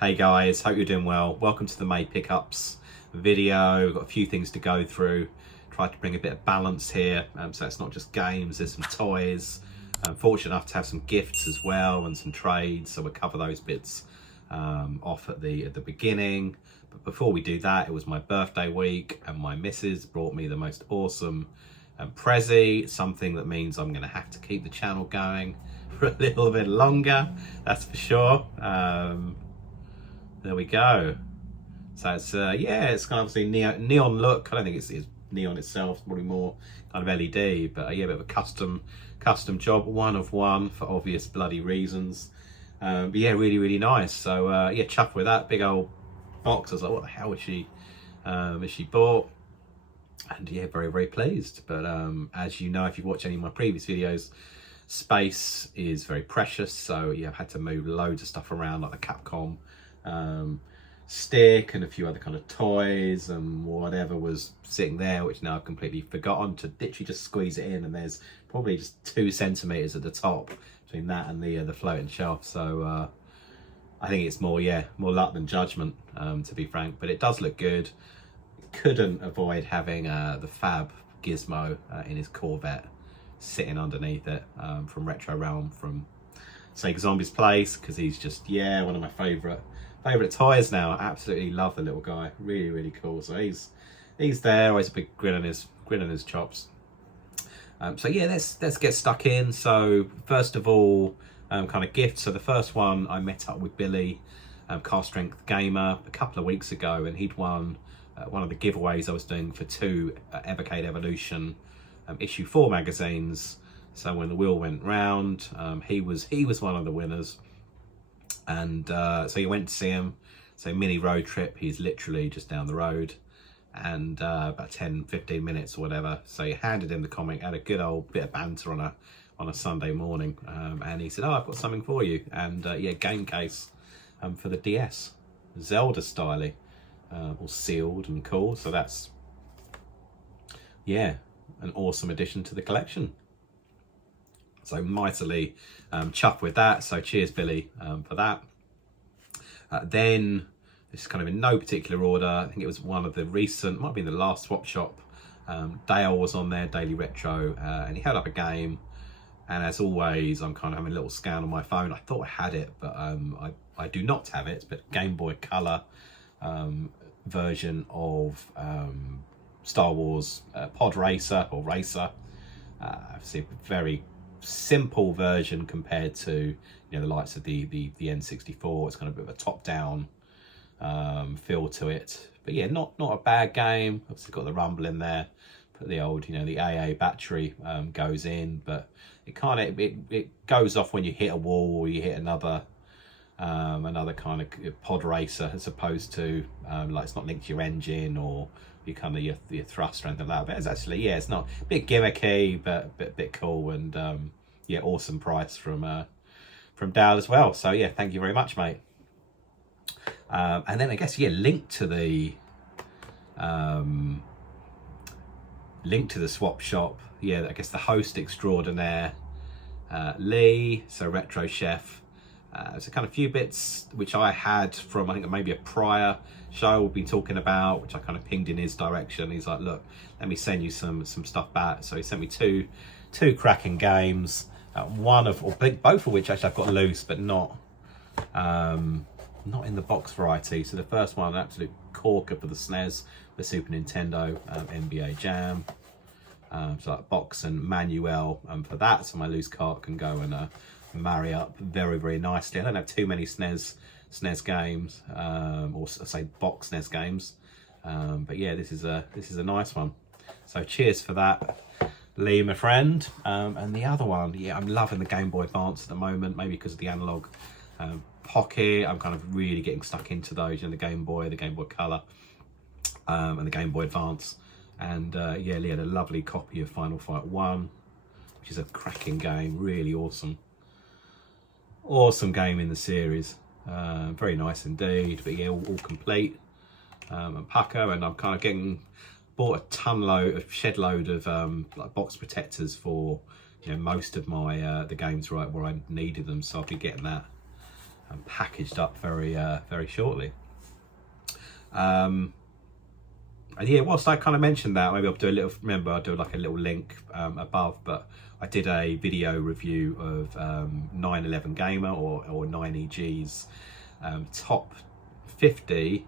Hey guys, hope you're doing well. Welcome to the May pickups video. We've got a few things to go through. Tried to bring a bit of balance here, so it's not just games, there's some toys. I'm fortunate enough to have some gifts as well and some trades, so we'll cover those bits off at the beginning. But before we do that, it was my birthday week and my missus brought me the most awesome pressie, something that means I'm going to have to keep the channel going for a little bit longer, that's for sure. There we go. So it's yeah, it's kind of obviously neon look. I don't think it's neon itself, it's probably more kind of LED, but yeah, a bit of a custom job, one of one for obvious bloody reasons. But yeah, really nice. So yeah, chuffed with that big old box. I was like, what the hell is she bought? And yeah, very pleased. But as you know, if you've watched any of my previous videos, space is very precious. So yeah, I've had to move loads of stuff around, like the Capcom stick and a few other kind of toys and whatever was sitting there, which now I've completely forgotten to literally just squeeze it in, and there's probably just 2 centimeters at the top between that and the floating shelf. So I think it's more luck than judgment, to be frank, but it does look good. Couldn't avoid having the Fab Gizmo in his Corvette sitting underneath it, from Retro Realm, from Sega Zombie's place, because he's just one of my favorite toys now. I absolutely love the little guy, really cool. So he's there, always a big grin on his chops. So yeah, let's get stuck in. So first of all, kind of gifts. So the first one, I met up with Billy, Car Strength Gamer, a couple of weeks ago, and he'd won one of the giveaways I was doing for 2 Evercade Evolution issue 4 magazines. So when the wheel went round, he was one of the winners. And so you went to see him. So mini road trip, he's literally just down the road, and about 10-15 minutes or whatever. So you handed him the comic, had a good old bit of banter on a Sunday morning, and he said, oh, I've got something for you. And yeah, game case for the DS, Zelda style, all sealed and cool. So that's an awesome addition to the collection. So mightily chuffed with that. So cheers, Billy, for that. Then, this is kind of in no particular order. I think it was one of the recent, might have been the last swap shop. Dale was on there, Daley Retro, and he held up a game. And as always, I'm kind of having a little scan on my phone. I thought I had it, but I do not have it. But Game Boy Color version of Star Wars Pod Racer or Racer. Obviously, very simple version compared to the likes of the N64. It's kind of a bit of a top-down feel to it, but yeah, not a bad game. Obviously got the rumble in there, put the old the AA battery goes in, but it kind of it goes off when you hit a wall or you hit another kind of pod racer, as opposed to like it's not linked to your engine or your kind of your thrust or anything like that. But it's actually it's not a bit gimmicky, but a bit cool, and awesome price from Dale as well. So yeah, thank you very much, mate. And then I guess linked to the swap shop. Yeah, I guess the host extraordinaire, Lee, so Retro Chef. So kind of few bits which I had from, I think maybe a prior show we've been talking about, which I kind of pinged in his direction. He's like, look, let me send you some stuff back. So he sent me two cracking games, both of which actually I've got loose, but not in the box variety. So the first one, an absolute corker for the SNES, the Super Nintendo, NBA Jam. So like box and manual for that, so my loose cart can go and marry up very nicely. I don't have too many SNES games, or say box SNES games, but yeah, this is a nice one. So cheers for that, Lee, my friend. And the other one, I'm loving the Game Boy Advance at the moment, maybe because of the analog pocket. I'm kind of really getting stuck into those, the Game Boy Color, and the Game Boy Advance. And Lee had a lovely copy of Final Fight 1, which is a cracking game, really awesome game in the series. Very nice indeed, but all complete and pucker. And I'm kind of bought a shed load of like box protectors for most of my the games where I needed them, so I'll be getting that packaged up very very shortly. And yeah, whilst I kind of mentioned that, maybe I'll do a little, remember I'll do like a little link above, but I did a video review of 911 Gamer or 9EG's top 50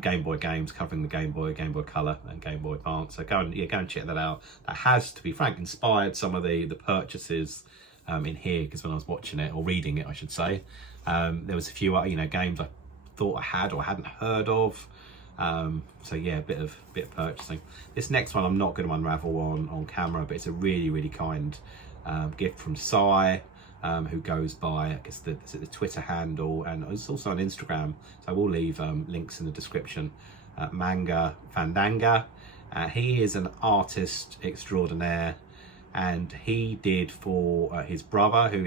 Game Boy games, covering the Game Boy Color and Game Boy Advance. So go and check that out. That has, to be frank, inspired some of the purchases in here, because when I was watching it, or reading it I should say, there was a few games I thought I had or hadn't heard of. So yeah, a bit of purchasing. This next one I'm not going to unravel on camera, but it's a really kind gift from Sai, who goes by, I guess, the Twitter handle, and it's also on Instagram, so I will leave links in the description. Mangafandanga. He is an artist extraordinaire, and he did for his brother, who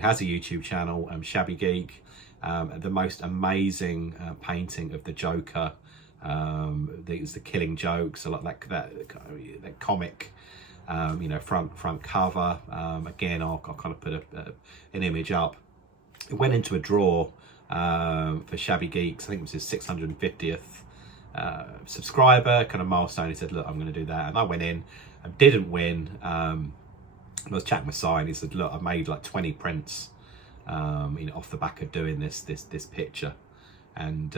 has a YouTube channel, Shabby Geek, the most amazing painting of the Joker. It's the Killing Joke, so like that comic, front cover. Again, I'll kind of put an image up. It went into a draw for Shabby Geeks. I think it was his 650th subscriber kind of milestone. He said, look, I'm going to do that, and I went in and didn't win. I was chatting with Si, and he said, look, I made like 20 prints off the back of doing this picture, and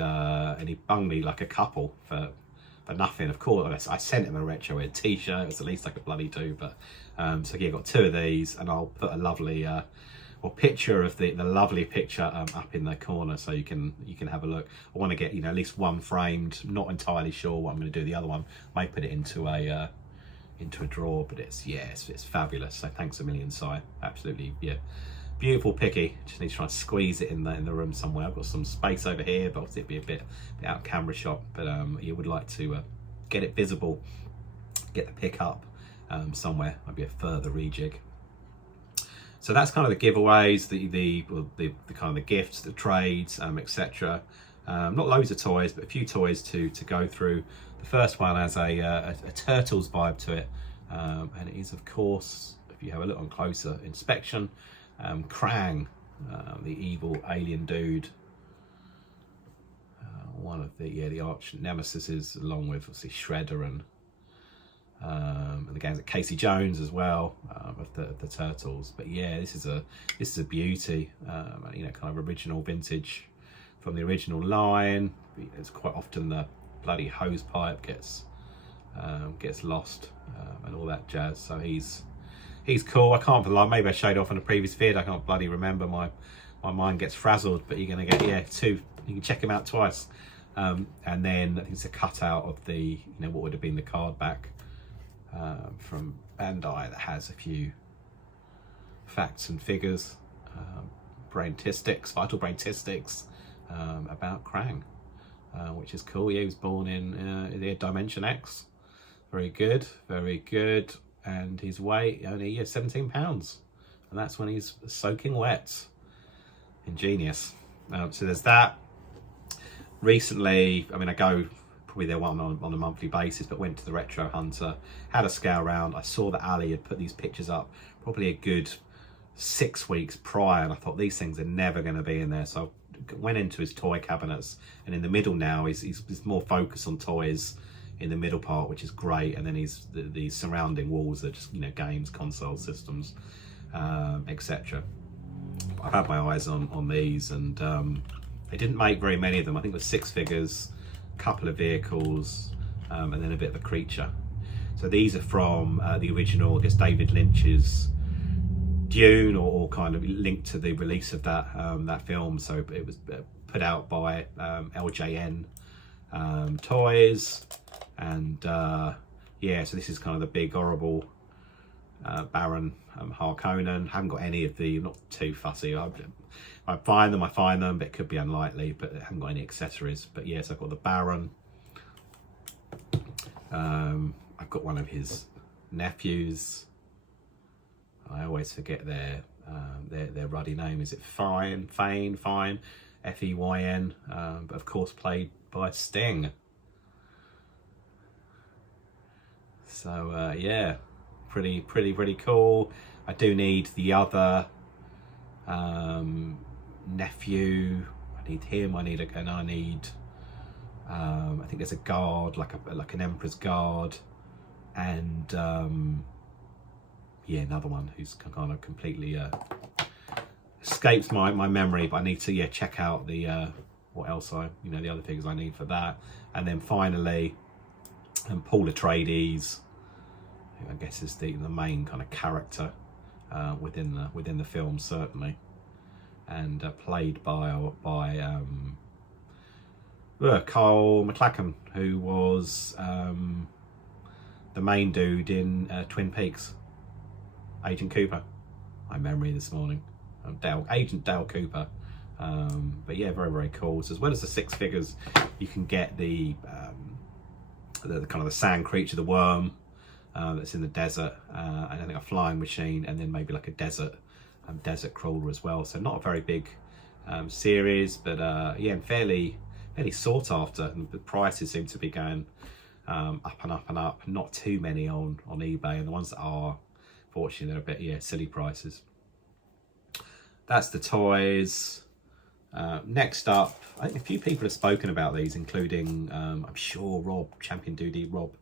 he bunged me like a couple for nothing. Of course, I sent him a retro t-shirt. It was at least like a bloody two, but so yeah, I got 2 of these, and I'll put a lovely picture of the lovely picture up in the corner, so you can have a look. I want to get at least one framed. Not entirely sure what I'm going to do. The other one might put it into a drawer, but it's fabulous. So thanks a million, Si. Absolutely, yeah. Beautiful picky. Just need to try and squeeze it in the room somewhere. I've got some space over here, but obviously it'd be a bit out of camera shot. But you would like to get it visible, get the pick up somewhere. Might be a further rejig. So that's kind of the giveaways, the kind of the gifts, the trades, etc. Not loads of toys, but a few toys to go through. The first one has a Turtles vibe to it, and it is, of course, if you have a look on closer inspection, Krang, the evil alien dude, one of the arch nemesis, along with obviously Shredder and the games at Casey Jones as well, of the Turtles. But yeah, this is a beauty, kind of original vintage from the original line. It's quite often the bloody hose pipe gets lost, and all that jazz. So he's cool. I can't, maybe I showed off in a previous vid. I can't bloody remember. My mind gets frazzled. But you're gonna get 2. You can check him out twice. And then I think it's a cutout of the what would have been the card back from Bandai that has a few facts and figures, vital braintistics about Krang, which is cool. Yeah, he was born in Dimension X. Very good, very good. And his weight only 17 pounds, and that's when he's soaking wet. Ingenious. So there's that. Recently, I go probably there on a monthly basis, but went to the Retro Hunter, had a scour around. I saw that Ali had put these pictures up probably a good 6 weeks prior, and I thought these things are never going to be in there. So I went into his toy cabinets, and in the middle now he's more focused on toys in the middle part, which is great, and then the surrounding walls are just games, console systems, etc. I've had my eyes on these, and they didn't make very many of them. I think it was 6 figures, a couple of vehicles, and then a bit of a creature. So these are from the original, I guess, David Lynch's Dune, or kind of linked to the release of that film. So it was put out by LJN Toys. And yeah, so this is kind of the big horrible Baron Harkonnen. Haven't got any of the, not too fussy. I find them, but it could be unlikely, but I haven't got any accessories. But yes, I've got the Baron. I've got one of his nephews. I always forget their ruddy name. Is it Fine? F-E-Y-N, but of course played by Sting. So yeah, pretty cool. I do need the other nephew. I need him. I need I think there's a guard, like an Emperor's guard, and yeah, another one who's kind of completely escapes my memory. But I need to check out the what else the other figures I need for that. And then finally, Paul Atreides, who I guess is the main kind of character within the film, certainly, and played by Kyle MacLachlan, who was the main dude in Twin Peaks, Agent Cooper. My memory this morning, Agent Dale Cooper. But yeah, very, very cool. So as well as the 6 figures, you can get the kind of the sand creature, the worm that's in the desert, and I think a flying machine, and then maybe like a desert crawler as well. So not a very big series, but yeah, and fairly sought after. And the prices seem to be going up and up and up. Not too many on eBay, and the ones that are, fortunately, they're a bit silly prices. That's the toys. Next up, I think a few people have spoken about these, including I'm sure Rob, Champion Doody Rob,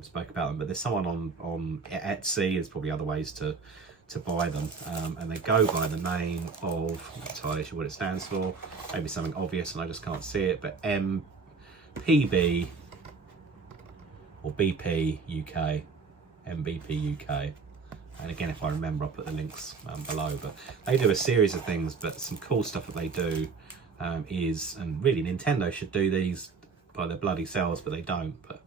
spoke about them. But there's someone on Etsy. There's probably other ways to buy them, and they go by the name of, I'm not entirely sure what it stands for. Maybe something obvious, and I just can't see it. But MPB or BP UK, MBP UK. And again, if I remember, I'll put the links below. But they do a series of things, but some cool stuff that they do is, and really Nintendo should do these by their bloody selves, but they don't. But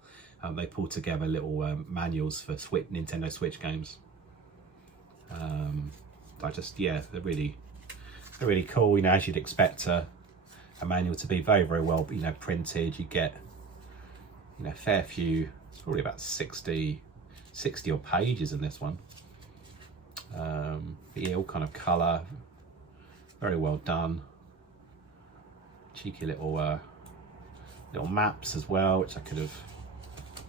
they pull together little manuals for Nintendo Switch games. They're really cool. As you'd expect a manual to be, very, very well printed. You get a fair few. It's probably about 60 odd pages in this one. But yeah, all kind of colour, very well done. Cheeky little maps as well, which I could have.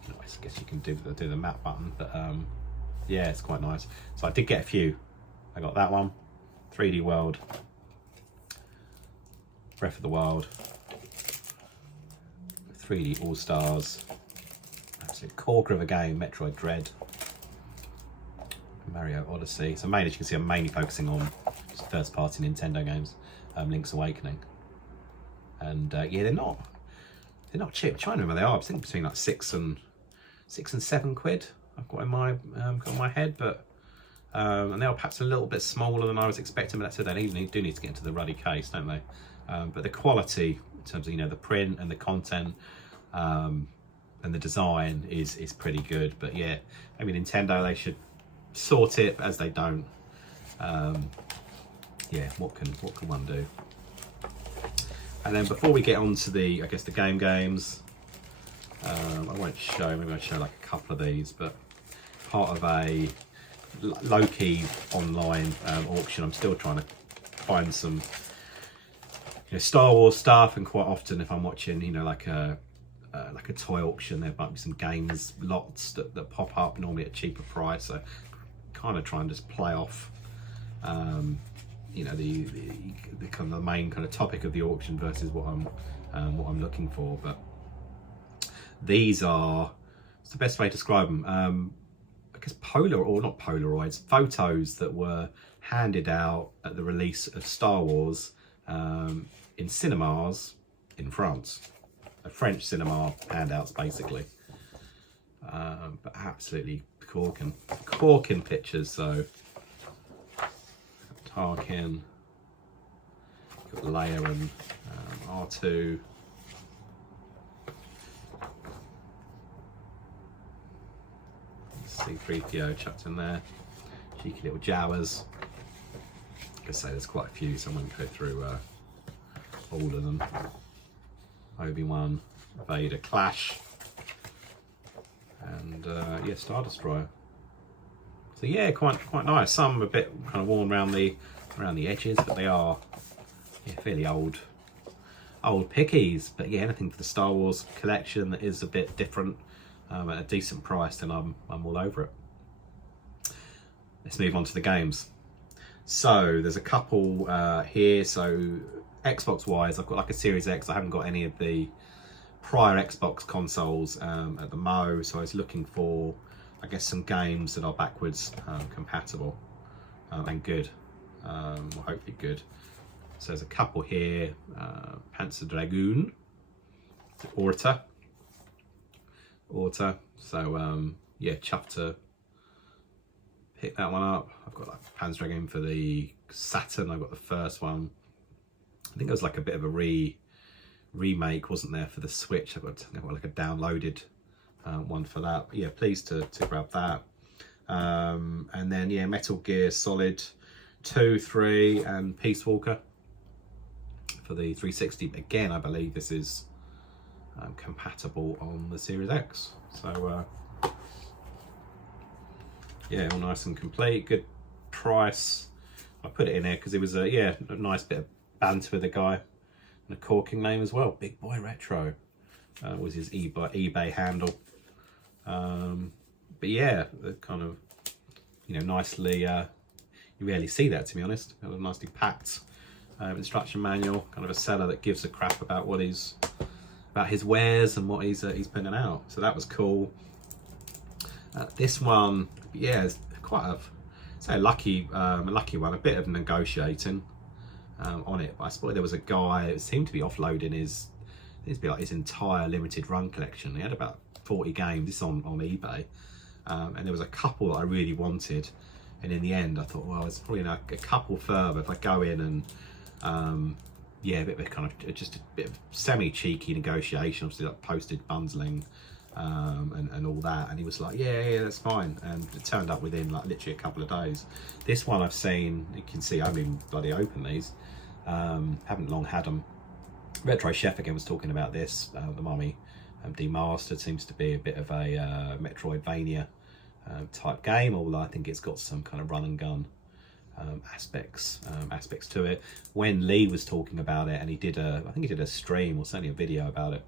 I guess you can do the map button, but yeah, it's quite nice. So I did get a few. I got that one, 3D World, Breath of the Wild, 3D All Stars, absolute corker of a game, Metroid Dread, Mario Odyssey. So mainly, as you can see, I'm mainly focusing on just first-party Nintendo games. Link's Awakening, and yeah, they're not cheap. I'm trying to remember they are. I think between like 6 and 7 quid. I've got in my head, but and they are perhaps a little bit smaller than I was expecting. But that's it. They do need to get into the ruddy case, don't they? But the quality in terms of the print and the content and the design is pretty good. But yeah, maybe Nintendo, they should sort it, as they don't. Yeah, what can one do? And then before we get on to the games, I won't show. Maybe I'll show like a couple of these, but part of a low-key online auction. I'm still trying to find some Star Wars stuff, and quite often if I'm watching like a toy auction, there might be some games lots that pop up, normally at a cheaper price. So kind of try and just play off the kind of the main kind of topic of the auction versus what I'm looking for. But these are, it's the best way to describe them, I guess not Polaroids, photos that were handed out at the release of Star Wars in cinemas in France. A French cinema handouts, basically. But absolutely corking pictures. So Tarkin, got Leia and R2. C-3PO chucked in there. Cheeky little Jawas. Like I say, there's quite a few, so I won't go through all of them. Obi-Wan, Vader, Clash, and yeah, Star Destroyer. So yeah, quite nice. Some a bit kind of worn around the edges, but they are fairly old pickies. But yeah, anything for the Star Wars collection that is a bit different at a decent price, then I'm all over it. Let's move on to the games. So there's a couple here. So Xbox wise, I've got like a Series X. I haven't got any of the prior Xbox consoles at the Mo, so I was looking for, I guess, some games that are backwards compatible and good, or hopefully good. So there's a couple here, Panzer Dragoon, Orta. So yeah, chuffed to pick that one up. I've got like Panzer Dragoon for the Saturn. I've got the first one. I think it was like a bit of a remake, wasn't there, for the Switch. I've got like a downloaded one for that. But yeah, pleased to grab that. And then yeah, Metal Gear Solid 2, 3, and Peace Walker for the 360. Again, I believe this is compatible on the Series X. So yeah, all nice and complete. Good price. I put it in there because it was a nice bit of banter with the guy. And a corking name as well, Big Boy Retro was his eBay handle. But yeah, kind of, you know, nicely, you rarely see that, to be honest. Kind of nicely packed instruction manual, kind of a seller that gives a crap about what about his wares and what he's putting out. So that was cool. This one, yeah, is quite a lucky one, a bit of negotiating on it. But I spotted there was a guy that seemed to be offloading his entire limited run collection. He had about 40 games. This on eBay, and there was a couple that I really wanted. And in the end, I thought, well, it's probably a couple further if I go in and yeah, a bit of kind of just a bit of semi-cheeky negotiation, obviously like posted bundling and all that. And he was like, yeah, that's fine. And it turned up within like literally a couple of days. This one I've seen, you can see I haven't even bloody opened these. Haven't long had them. Retro Chef again was talking about this. The Mummy Demastered seems to be a bit of a Metroidvania type game, although I think it's got some kind of run and gun aspects to it. When Lee was talking about it, and I think he did a stream or certainly a video about it,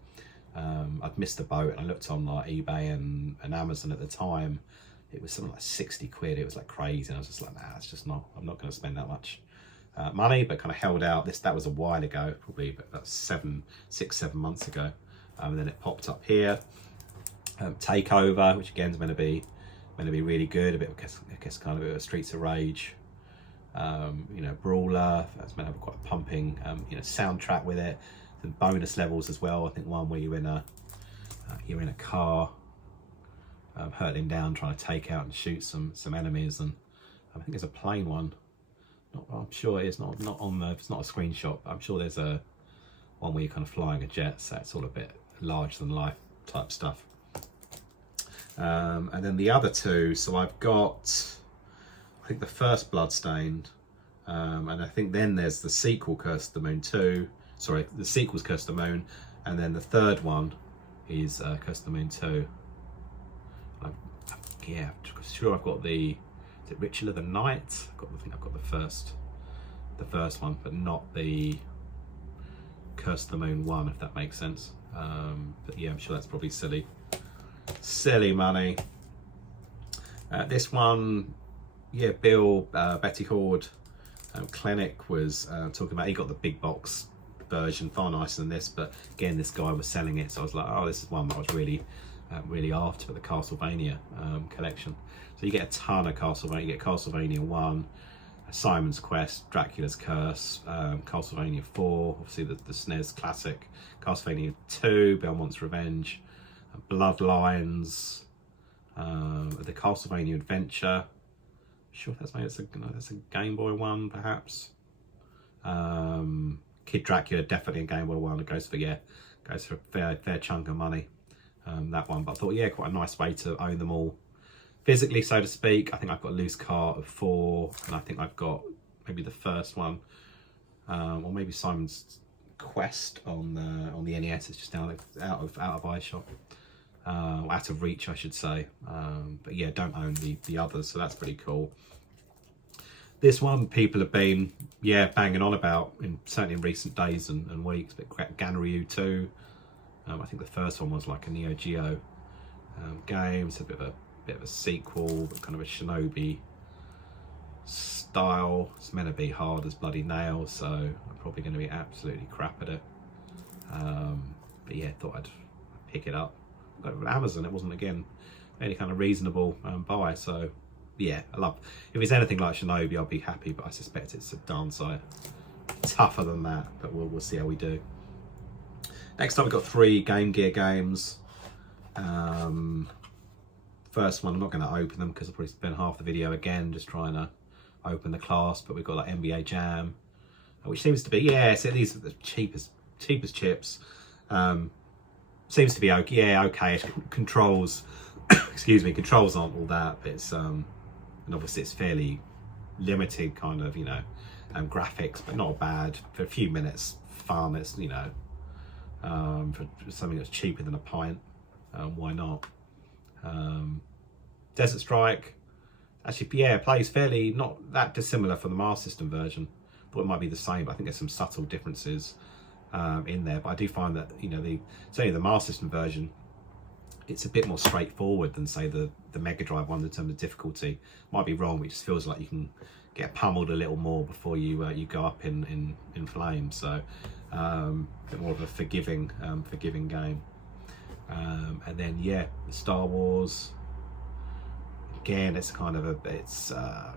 I'd missed the boat, and I looked on like eBay and Amazon at the time. It was something like 60 quid. It was like crazy, and I was just like, nah, it's just not, I'm not going to spend that much money. But kind of held out. That was a while ago, probably about 6-7 months ago. And then it popped up here. Takeover, which again is meant to be really good. A bit of, I guess kind of a Streets of Rage, you know, brawler. That's meant to have quite a pumping, you know, soundtrack with it. Some bonus levels as well. I think one where you're in a car, hurtling down, trying to take out and shoot some enemies, and I think there's a plane one. I'm sure it's not on the. It's not a screenshot. But I'm sure there's a one where you're kind of flying a jet. So it's all a bit larger than life type stuff. And then the other two. So I've got, I think the first Bloodstained, and I think then there's the sequel Curse of the Moon 2. Sorry, the sequel's Curse of the Moon, and then the third one is Curse of the Moon 2. I'm sure I've got the. Is it Ritual of the Night? I think I've got the first one, but not the Curse of the Moon 1, if that makes sense. But yeah, I'm sure that's probably silly money. This one, yeah, Bill Betty Horde Clinic was talking about. He got the big box version, far nicer than this, but again, this guy was selling it, so I was like, oh, this is one that I was really after, for the Castlevania collection. So you get a ton of Castlevania. You get Castlevania 1, Simon's Quest, Dracula's Curse, Castlevania 4, obviously the SNES classic, Castlevania 2, Belmont's Revenge, Bloodlines, the Castlevania Adventure. I'm sure that's a Game Boy one, perhaps. Kid Dracula, definitely a Game Boy one. It goes for a fair chunk of money. That one, but I thought, yeah, quite a nice way to own them all physically, so to speak. I think I've got a loose cart of 4, and I think I've got maybe the first one, or maybe Simon's Quest on the NES. It's just out of iShop, out of reach, I should say. But yeah, don't own the others, so that's pretty cool. This one people have been banging on about certainly in recent days and weeks. But Ganryu 2. I think the first one was like a Neo Geo game. It's a bit of a sequel, but kind of a shinobi style. It's meant to be hard as bloody nails, so I'm probably going to be absolutely crap at it. But yeah, thought I'd pick it up. Got it from Amazon. It wasn't, again, any kind of reasonable buy, so yeah, I love. If it's anything like Shinobi, I'll be happy, but I suspect it's a darn sight tougher than that. But we'll see how we do. Next up, we've got 3 Game Gear games. First one, I'm not going to open them because I'll probably spend half the video again just trying to open the clasp. But we've got like NBA Jam, which seems to be, yeah, so these are the cheapest chips. Seems to be okay. Yeah, okay. Controls, excuse me, controls aren't all that, but it's and obviously it's fairly limited kind of, you know, graphics, but not bad for a few minutes. Fun. It's, you know, for something that's cheaper than a pint. Why not? Desert Strike, actually, yeah, plays fairly not that dissimilar from the Master System version. Thought it might be the same, but I think there's some subtle differences in there. But I do find that, you know, certainly the Master System version, it's a bit more straightforward than, say, the Mega Drive one in terms of difficulty. Might be wrong, but it just feels like you can get pummeled a little more before you you go up in flames. So a bit more of a forgiving game. And then yeah, Star Wars. Again, it's kind of it's the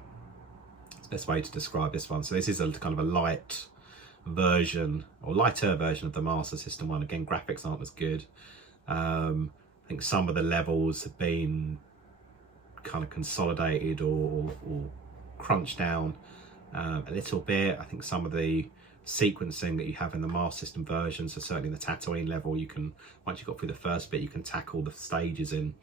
best way to describe this one. So this is a kind of a light version, or lighter version of the Master System one. Again, graphics aren't as good. I think some of the levels have been kind of consolidated or crunched down a little bit. I think some of the sequencing that you have in the Master System version, so certainly in the Tatooine level, you can, once you've got through the first bit, you can tackle the stages in,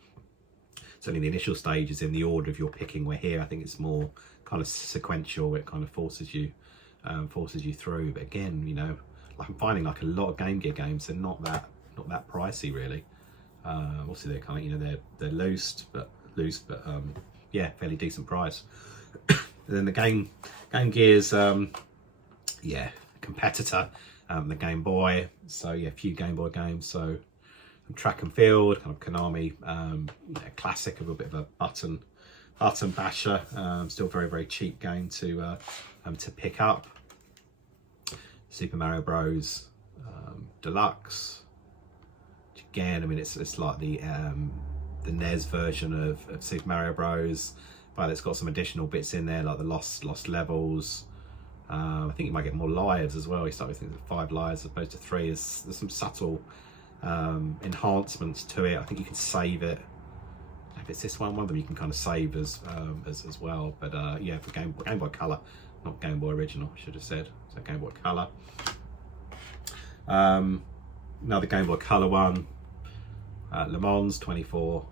certainly the initial stages in the order of your picking, where here I think it's more kind of sequential. It kind of forces you through. But again, you know, like I'm finding like a lot of Game Gear games, they're not that pricey really. Obviously they're kind of, you know, they're loose, but yeah, fairly decent price. And then the Game Gear's yeah, competitor, the Game Boy. So yeah, a few Game Boy games. So Track and Field, kind of Konami, classic, of a bit of a button basher. Still very cheap game to pick up. Super Mario Bros. Deluxe. Which again, I mean, it's like the NES version of Super Mario Bros. But it's got some additional bits in there, like the lost levels. I think you might get more lives as well. You start with 5 lives as opposed to 3. There's some subtle enhancements to it. I think you can save it. If it's this one of them you can kind of save as well. But yeah, for Game Boy Color, not Game Boy Original, I should have said. So Game Boy Color. Another Game Boy Color one, Le Mans 24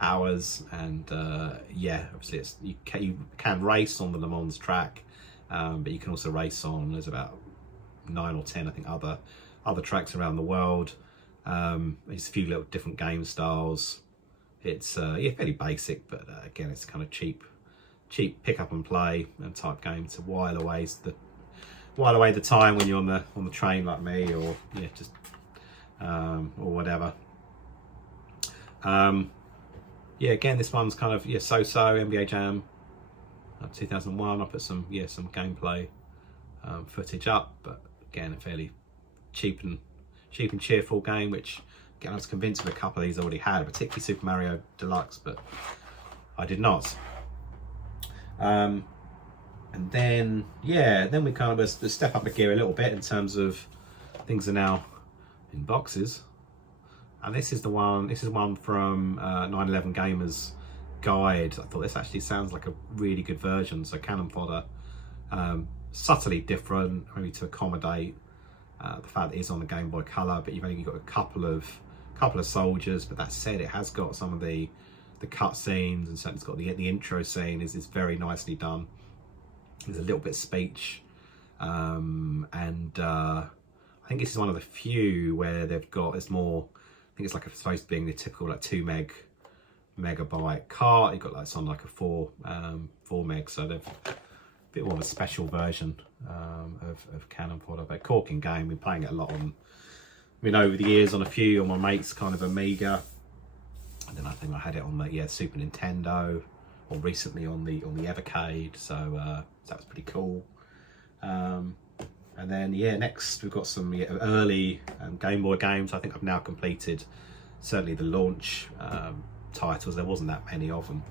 hours, and yeah, obviously you can race on the Le Mans track. But you can also race on, there's about 9 or 10 I think other tracks around the world. There's a few little different game styles. It's yeah, fairly basic, but again, it's kind of cheap pick up and play type game to while away the time when you're on the train like me, or yeah, just or whatever. Yeah, again, this one's kind of, yeah, so-so. NBA Jam 2001. I put some gameplay footage up, but again, a fairly cheap and cheerful game, which again, I was convinced of a couple of these I already had, particularly Super Mario Deluxe, but I did not. And then yeah, then we kind of step up a gear a little bit in terms of things are now in boxes. And this is one from 911 Gamers Guide. I thought this actually sounds like a really good version. So Cannon Fodder, subtly different, maybe to accommodate the fact that it's on the Game Boy Color, but you've only got a couple of soldiers. But that said, it has got some of the cut scenes, and certainly it's got the intro scene is very nicely done. There's a little bit of speech, and I think this is one of the few where they've got, it's more, I think it's like supposed to be the typical like 2 megabyte cart. You've got like, it's on like a 4 meg, so they've a bit more of a special version of Cannon Fodder. But corking game, we've been playing it a lot on, I mean, over the years on a few on my mates kind of Amiga, and then I think I had it on the Super Nintendo, or recently on the Evercade, so that was pretty cool. And then yeah, next we've got some early Game Boy games. I think I've now completed certainly the launch titles. There wasn't that many of them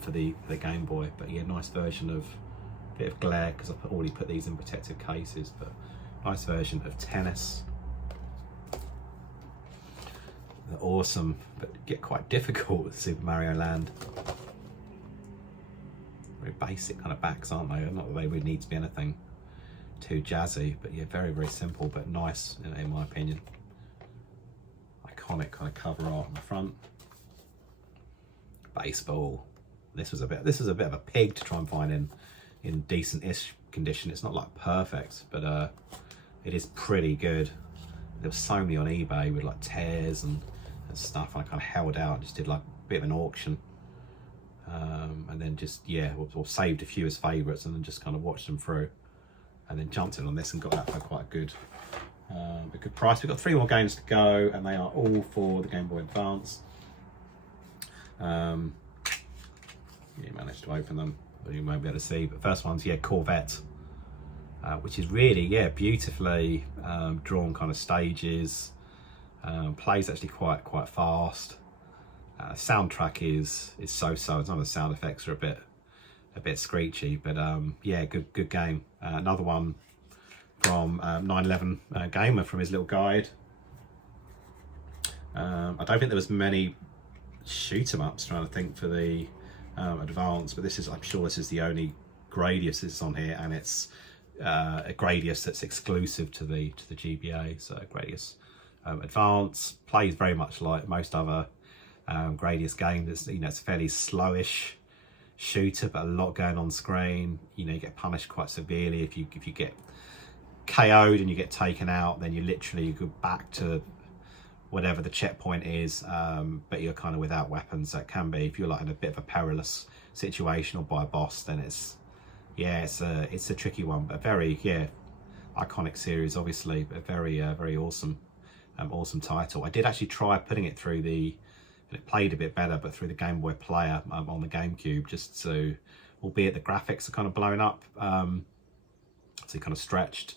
for the Game Boy, but yeah, nice version of, bit of glare because I've already put these in protective cases, but nice version of Tennis. They're awesome, but get quite difficult with Super Mario Land. Very basic kind of backs, aren't they? Not that they really need to be anything too jazzy, but yeah, very, very simple, but nice in my opinion. Iconic kind of cover art on the front. Baseball. This was a bit of a pig to try and find in decent-ish condition. It's not like perfect, but it is pretty good. There was so many on eBay with like tears and stuff, and I kind of held out and just did like a bit of an auction, and then just or saved a few as favourites and then just kind of watched them through, and then jumped in on this and got that for quite a good price. We've got 3 more games to go, and they are all for the Game Boy Advance. You managed to open them, but you won't be able to see. But first one's Corvette, which is really beautifully drawn kind of stages. Plays actually quite fast. Soundtrack is so-so. Some of the sound effects are a bit screechy, but yeah, good game. Another one from 911 Gamer from his little guide. I don't think there was many shoot 'em ups, trying to think, for the Advance, but I'm sure this is the only Gradius that's on here, and it's a Gradius that's exclusive to the GBA. So Gradius Advance plays very much like most other Gradius games. It's a fairly slowish shooter, but a lot going on screen. You get punished quite severely if you get KO'd and you get taken out. Then you literally go back to whatever the checkpoint is, but you're kind of without weapons. That can be, if you're like in a bit of a perilous situation or by a boss, then it's a tricky one, but very iconic series, obviously, but very awesome title. I did actually try putting it through and it played a bit better, but through the Game Boy Player on the GameCube, just to, albeit the graphics are kind of blown up, so kind of stretched.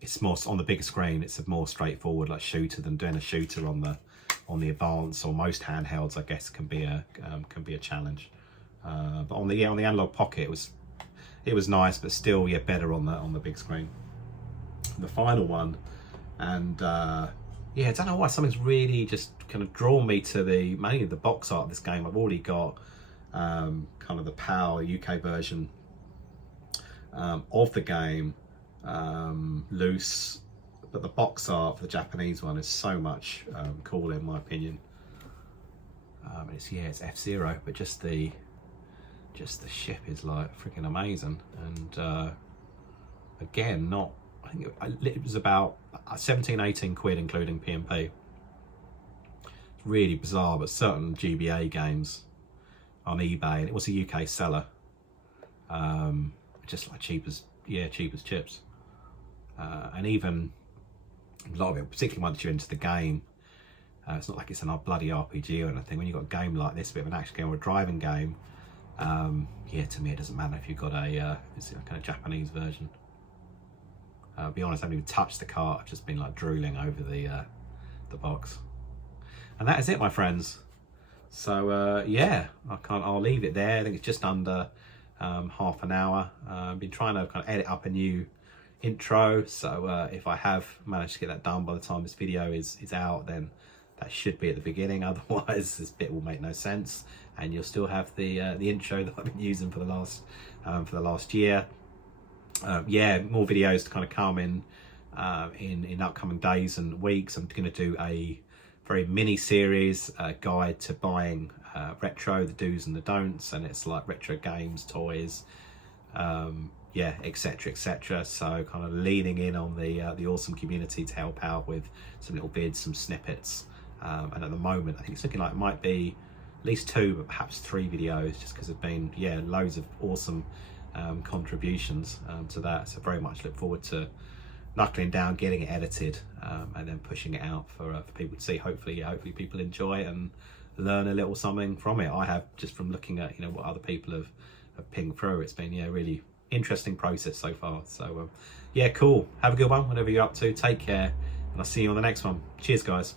It's more on the bigger screen. It's a more straightforward like shooter than doing a shooter on the Advance, or most handhelds, I guess, can be a challenge. But on the Analog Pocket, it was nice, but still better on the big screen. The final one, and I don't know why, something's really just kind of drawn me to mainly the box art of this game. I've already got kind of the PAL UK version of the game loose, but the box art for the Japanese one is so much cooler, in my opinion. It's F-Zero, but just the ship is like freaking amazing. And again, I think it was about 17-18 quid including P&P. It's really bizarre, but certain GBA games on eBay, and it was a UK seller, just like cheap as chips. And even a lot of it, particularly once you're into the game, it's not like it's a bloody RPG or anything. When you've got a game like this, a bit of an action game or a driving game, to me it doesn't matter if you've got it's a kind of Japanese version. I'll be honest, I haven't even touched the cart. I've just been like drooling over the box. And that is it, my friends. So I'll leave it there. I think it's just under half an hour. I've been trying to kind of edit up a new intro, so if I have managed to get that done by the time this video is out, then that should be at the beginning. Otherwise this bit will make no sense, and you'll still have the intro that I've been using for the last year. More videos to kind of come in upcoming days and weeks. I'm going to do a very mini series guide to buying retro, the do's and the don'ts, and it's like retro games, toys, etc. So kind of leaning in on the awesome community to help out with some little vids, some snippets, and at the moment I think it's looking like it might be at least 2, but perhaps 3 videos, just because there's been loads of awesome contributions to that. So very much look forward to knuckling down, getting it edited, and then pushing it out for people to see. Hopefully people enjoy it, and learn a little something from it. I have, just from looking at, you know, what other people have pinged through. It's been, yeah, really interesting process so far. So yeah, cool. Have a good one, whatever you're up to. Take care, and I'll see you on the next one. Cheers, guys.